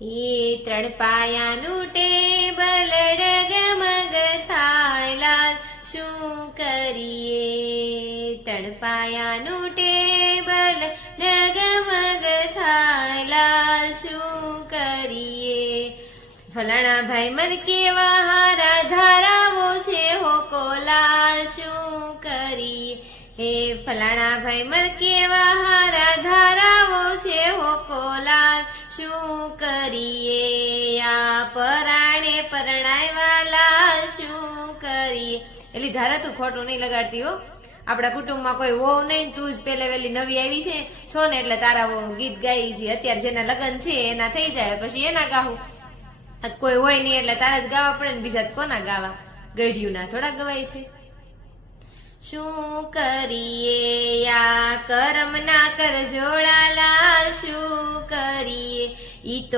એ ત્રણ પાયાનું ટેબલ ડગમગ થાય લાલ શું કરીએ? ત્રણ પાયાનું ટેબલ ડગમગ થાય લાલ શું કરીએ? ફલાણા ભાઈ મર કેવા હારા ધારાવો છે હોકો લાલ શું કરીએ? હે ફલાણા ભાઈ મર કેવા હારા ધારાવો છે હોકો લાલ શું કરીએ? આ પરાણે પરણાવ્યા લાલ શું કરીએ? એલી ધારા તું ખોટું નહીં લગાડતી હો. આપણા કુટુંબમાં કોઈ વહુ નહીં, તું જ પેલે વેલી નવી આવી છે છો ને એટલે તારા ગીત ગાઈ છે. અત્યારે જેના લગ્ન છે એના થઈ જાય પછી એના ગાવું. કોઈ હોય નહીં એટલે તારા જ ગાવા પડે ને, બીજા કોના ગાવા? ગઢિયું ના થોડા ગવાય છે. શું કરીએ? આ કરમ ના કર જોડા લાલ શું કરીએ? ઈ તો